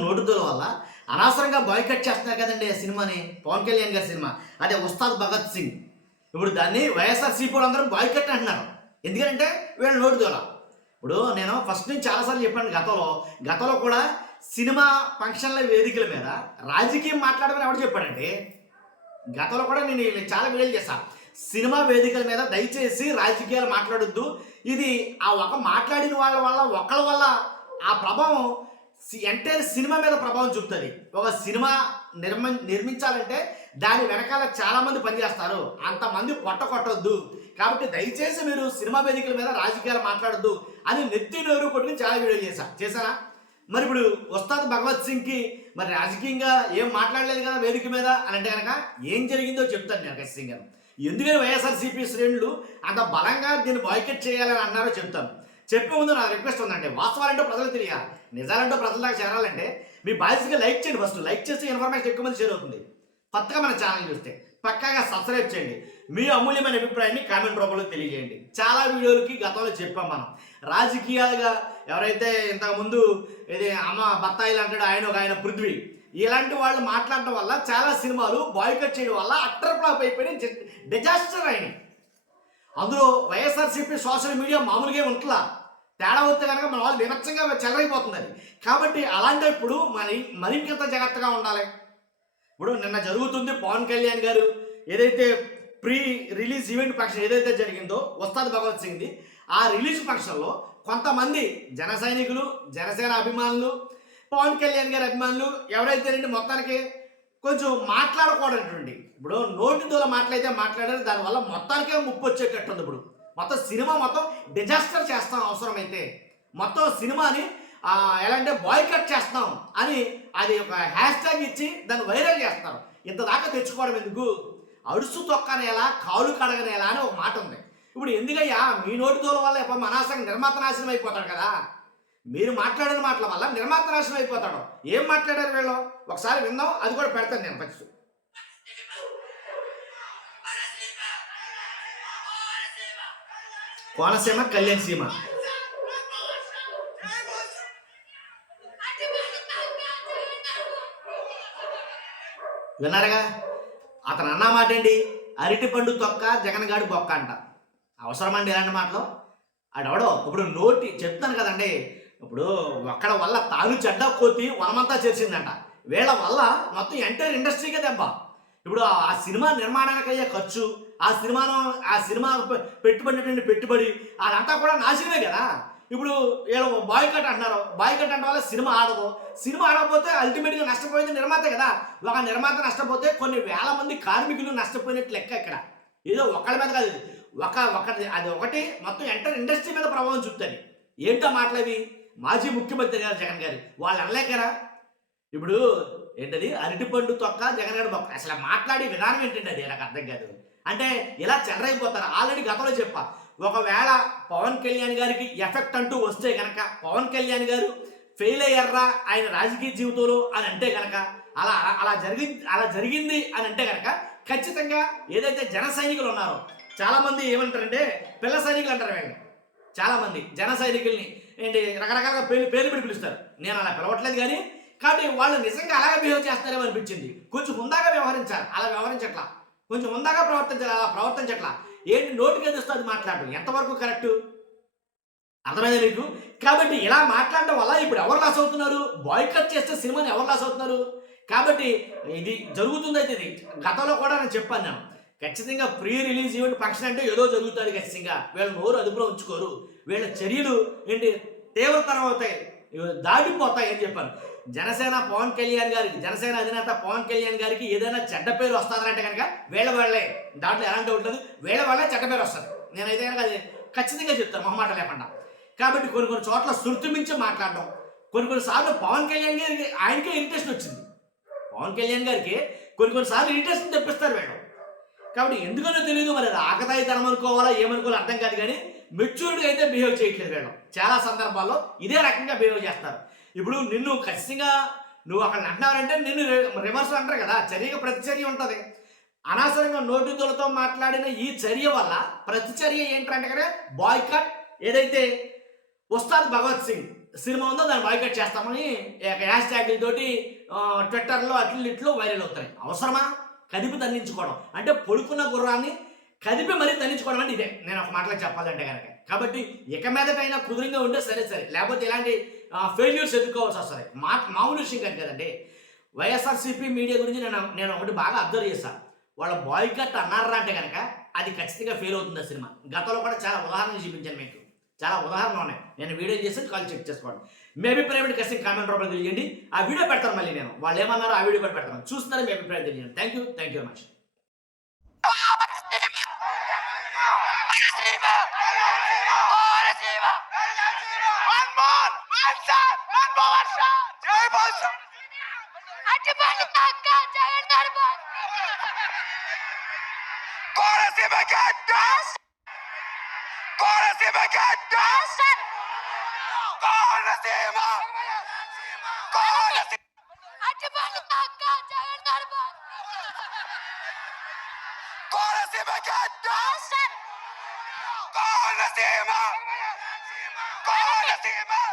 నోటుదల వల్ల అనవసరంగా బాయ్కట్ చేస్తున్నారు కదండి ఆ సినిమాని. పవన్ కళ్యాణ్ గారి సినిమా అదే ఉస్తాద్ భగత్ సింగ్. ఇప్పుడు దాన్ని వైఎస్ఆర్సీపీ వాళ్ళందరూ బాయ్కట్ అంటున్నారు. ఎందుకంటే వీళ్ళ నోటుదల. ఇప్పుడు నేను ఫస్ట్ నుంచి చాలాసార్లు చెప్పాను, గతంలో కూడా సినిమా ఫంక్షన్ల వేదికల మీద రాజకీయం మాట్లాడమని ఎవరు చెప్పాడంటే, గతంలో కూడా నేను చాలా వీడియోలు చేశాను. సినిమా వేదికల మీద దయచేసి రాజకీయాలు మాట్లాడొద్దు, ఇది ఆ ఒక మాట్లాడిన వాళ్ళ వల్ల ఒకళ్ళ వల్ల ఆ ప్రభావం ఎంటైర్ సినిమా మీద ప్రభావం చూపుతుంది. ఒక సినిమా నిర్మించాలంటే దాని వెనకాల చాలామంది పనిచేస్తారు, అంతమంది కొట్టొద్దు. కాబట్టి దయచేసి మీరు సినిమా వేదికల మీద రాజకీయాలు మాట్లాడొద్దు అని నెత్తి నోరు కొట్టుకుని చాలా వీడియో చేశానా. మరి ఇప్పుడు ఉస్తాద్ భగత్ సింగ్కి మరి రాజకీయంగా ఏం మాట్లాడలేదు కదా వేదిక మీద అని అంటే కనుక ఏం జరిగిందో చెప్తాను నేను ఖచ్చితంగా. ఎందుకని వైఎస్ఆర్సీపీ శ్రేణులు అంత బలంగా దీన్ని బాయ్కట్ చేయాలని అన్నారో చెప్తాను. చెప్పే ముందు నా రిక్వెస్ట్ ఉందంటే, వాస్తవాలంటో ప్రజలకు తెలియాలి, నిజాలంటో ప్రజల దాకా చేరాలంటే మీ బాధ్యతగా లైక్ చేయండి. ఫస్ట్ లైక్ చేస్తే ఇన్ఫర్మేషన్ ఎక్కువ మంది షేర్ అవుతుంది. కొత్తగా మన ఛానల్ చూస్తే పక్కాగా సబ్స్క్రైబ్ చేయండి. మీ అమూల్యమైన అభిప్రాయాన్ని కామెంట్ రూపంలో తెలియజేయండి. చాలా వీడియోలకి గతంలో చెప్పాం మనం, రాజకీయాలుగా ఎవరైతే ఇంతకుముందు ఇది అమ్మ బత్తాయిలు అంటాడు ఆయన పృథ్వీ, ఇలాంటి వాళ్ళు మాట్లాడటం వల్ల చాలా సినిమాలు బాయ్కట్ చేయడం వల్ల అట్టర్ ఫ్లాప్ అయిపోయి డిజాస్టర్ అయినాయి. అందులో వైఎస్ఆర్సీపీ సోషల్ మీడియా మామూలుగా ఉంటుందా, తేడా వస్తే కనుక మన వాళ్ళు వివచ్చంగా చెలరైపోతుంది. కాబట్టి అలాంటప్పుడు మరింత జాగ్రత్తగా ఉండాలి. ఇప్పుడు నిన్న జరుగుతుంది పవన్ కళ్యాణ్ గారు ఏదైతే ప్రీ రిలీజ్ ఈవెంట్ ఫంక్షన్ ఏదైతే జరిగిందో ఉస్తాద్ భగత్ సింగ్ది, ఆ రిలీజ్ ఫంక్షన్లో కొంతమంది జన సైనికులు, జనసేన అభిమానులు, పవన్ కళ్యాణ్ గారి అభిమానులు ఎవరైతే మొత్తానికి కొంచెం మాట్లాడకూడనటువంటి, ఇప్పుడు నోటి దూల మాటలైతే మాట్లాడారు, దానివల్ల మొత్తానికే ముప్పు వచ్చేటట్టు ఉంది. ఇప్పుడు మొత్తం సినిమా మొత్తం డిజాస్టర్ చేస్తాం, అవసరమైతే మొత్తం సినిమాని ఎలా అంటే బాయ్కట్ చేస్తాం అని అది ఒక హ్యాష్ ట్యాగ్ ఇచ్చి దాన్ని వైరల్ చేస్తారు. ఇంత దాకా తెచ్చుకోవడం ఎందుకు, అడుసు తొక్కనేలా కాలు కడగనేలా అని ఒక మాట ఉంది. ఇప్పుడు ఎందుకయ్యా మీ నోటి దూల వల్ల ఇప్పుడు అనవసరంగా నిర్మాత నాశనం అయిపోతాడు కదా. మీరు మాట్లాడిన మాటల వల్ల నిర్మాత నాశనం అయిపోతాడు. ఏం మాట్లాడారు వీళ్ళు ఒకసారి విందాం, అది కూడా పెడతాను నేను ఫస్ట్. కోనసీమ కళ్యాణ్ సీమ విన్నారుగా. అతను అన్న మాట ఏంటి, అరటి పండు తొక్క జగన్ గాడి బొక్క అంట. అవసరమండి ఇలాంటి మాటలు? ఆడవడో ఇప్పుడు నోటి చెప్తాను కదండి. ఇప్పుడు ఒక్కడ వల్ల తాను చెడ్డ కోతి వనమంతా చేసిందంట. వీళ్ళ వల్ల మొత్తం ఎంటైర్ ఇండస్ట్రీకే దెబ్బ. ఇప్పుడు ఆ సినిమా నిర్మాణానికి అయ్యే ఖర్చు, ఆ సినిమా పెట్టుబడి అదంతా కూడా నాశనమే కదా. ఇప్పుడు వీళ్ళు బాయ్కట్ అంటున్నారు, బాయ్కట్ అంటే వల్ల సినిమా ఆడదు. సినిమా ఆడకపోతే అల్టిమేట్గా నష్టపోయింది నిర్మాత కదా. ఒక నిర్మాత నష్టపోతే కొన్ని వేల మంది కార్మికులు నష్టపోయినట్టు లెక్క. ఇక్కడ ఏదో ఒకళ్ళ మీద కాదు, అది ఒకటి మొత్తం ఎంటర్ ఇండస్ట్రీ మీద ప్రభావం చూపుతుంది. ఏంటో మాట్లాడి మాజీ ముఖ్యమంత్రి గారు జగన్ గారు వాళ్ళు అనలేకరా. ఇప్పుడు ఏంటది అరటిపండు తొక్క జగన్ గారి బొక్క, అసలు మాట్లాడే విధానం ఏంటంటే అది నాకు అర్థం కాదు. అంటే ఇలా చెలరైపోతారు. ఆల్రెడీ గతంలో చెప్పా, ఒకవేళ పవన్ కళ్యాణ్ గారికి ఎఫెక్ట్ అంటూ వస్తే కనుక, పవన్ కళ్యాణ్ గారు ఫెయిల్ అయ్యారా ఆయన రాజకీయ జీవితంలో అని అంటే కనుక, అలా జరిగింది అని అంటే కనుక ఖచ్చితంగా ఏదైతే జన సైనికులు ఉన్నారో, చాలామంది ఏమంటారంటే పిల్ల సైనికులు అంటారు వీళ్ళని. చాలామంది జన సైనికుల్ని ఏంటి రకరకాలుగా పేరు పెట్టి పిలుస్తారు. నేను అలా పిలవట్లేదు కానీ, కాబట్టి వాళ్ళు నిజంగా అలాగే బిహేవ్ చేస్తారేమో అనిపించింది. కొంచెం హుందాగా వ్యవహరించాలి, అలా వ్యవహరించట్లా. కొంచెం హుందాగా ప్రవర్తించాలి, అలా ప్రవర్తించట్లా. ఏంటి నోటికి ఎదుస్తూ అది మాట్లాడటం ఎంతవరకు కరెక్టు అర్థమైందా మీకు? కాబట్టి ఇలా మాట్లాడటం వల్ల ఇప్పుడు ఎవరు లాస్ అవుతున్నారు? బాయ్కట్ చేస్తే సినిమాని ఎవరు లాస్ అవుతున్నారు? కాబట్టి ఇది జరుగుతుందైతే ఇది గతంలో కూడా నేను చెప్పాను. నేను ఖచ్చితంగా ప్రీ రిలీజ్ ఈవెంట్ ఫంక్షన్ అంటే ఏదో జరుగుతుంది ఖచ్చితంగా. వీళ్ళ నోరు అదుపులో ఉంచుకోరు, వీళ్ళ చర్యలు ఏంటి తీవ్రతరం అవుతాయి, దాటిపోతాయి అని చెప్పాను. జనసేన పవన్ కళ్యాణ్ గారికి, జనసేన అధినేత పవన్ కళ్యాణ్ గారికి ఏదైనా చెడ్డ పేరు వస్తుందంటే కనుక వాళ్ళే, దాంట్లో ఎలాంటి ఉంటుంది, వాళ్ళే చెడ్డ పేరు వస్తుంది. నేనైతే కనుక అది ఖచ్చితంగా చెప్తాను మొహమాట లేకుండా. కాబట్టి కొన్ని చోట్ల శృతి మించి మాట్లాడడం, కొన్ని సార్లు పవన్ కళ్యాణ్ గారికి ఆయనకే ఇరిటేషన్ వచ్చింది. పవన్ కళ్యాణ్ గారికి కొన్ని సార్లు ఇరిటేషన్ తెప్పిస్తారు వీళ్ళు. కాబట్టి ఎందుకనో తెలియదు, మరి ఆకతాయి తనం అనుకోవాలా ఏమనుకోవాలో అర్థం కాదు, కానీ మెచ్యూరిటీగా అయితే బిహేవ్ చేయట్లేదు వీళ్ళు. చాలా సందర్భాల్లో ఇదే రకంగా బిహేవ్ చేస్తారు. ఇప్పుడు నిన్ను ఖచ్చితంగా నువ్వు అక్కడ అంటున్నారంటే నిన్ను రివర్స్ అంటారు కదా, చర్యగా ప్రతిచర్య ఉంటుంది. అనవసరంగా నోటితోలతో మాట్లాడిన ఈ చర్య వల్ల ప్రతిచర్య ఏంటంటే కదా బాయ్కట్. ఏదైతే ఉస్తాద్ భగత్ సింగ్ సినిమా ఉందో దాన్ని బాయ్కట్ చేస్తామని హ్యాష్ ట్యాగ్లతోటి ట్విట్టర్లో ఇట్లు వైరల్ అవుతాయి. అవసరమా? కదిపి తన్నించుకోవడం అంటే పొడుకున్న గుర్రాన్ని కదిపి మరీ తన్నించుకోవడం అంటే ఇదే, నేను ఒక మాటలో చెప్పాలంటే కనుక. కాబట్టి ఇక మీదటైనా కుదురుగా ఉంటే సరే, లేకపోతే ఇలాంటి ఫెయిల్యూర్స్ ఎదుర్కోవాల్సి వస్తుంది. మామూలు విషయం కాదు కదండి. వైఎస్ఆర్సీపీ మీడియా గురించి నేను ఒకటి బాగా అబ్జర్వ్ చేశాను. వాళ్ళ బాయ్కట్ అన్నారా అంటే కనుక అది ఖచ్చితంగా ఫెయిల్ అవుతుంది ఆ సినిమా. గతంలో కూడా చాలా ఉదాహరణలు చూపించాను మీకు, చాలా ఉదాహరణలు ఉన్నాయి. నేను వీడియో చేసి కాల్ చెక్ చేసుకోండి. మీ అభిప్రాయం ఖచ్చితంగా కామెంట్ రూపంలో తెలియండి. ఆ వీడియో పెడతాను మళ్ళీ నేను, వాళ్ళు ఏమన్నారో ఆ వీడియో కూడా పెడతాను, చూస్తున్నారో మీ అభిప్రాయం తెలియండి. Thank you very much. Corazima!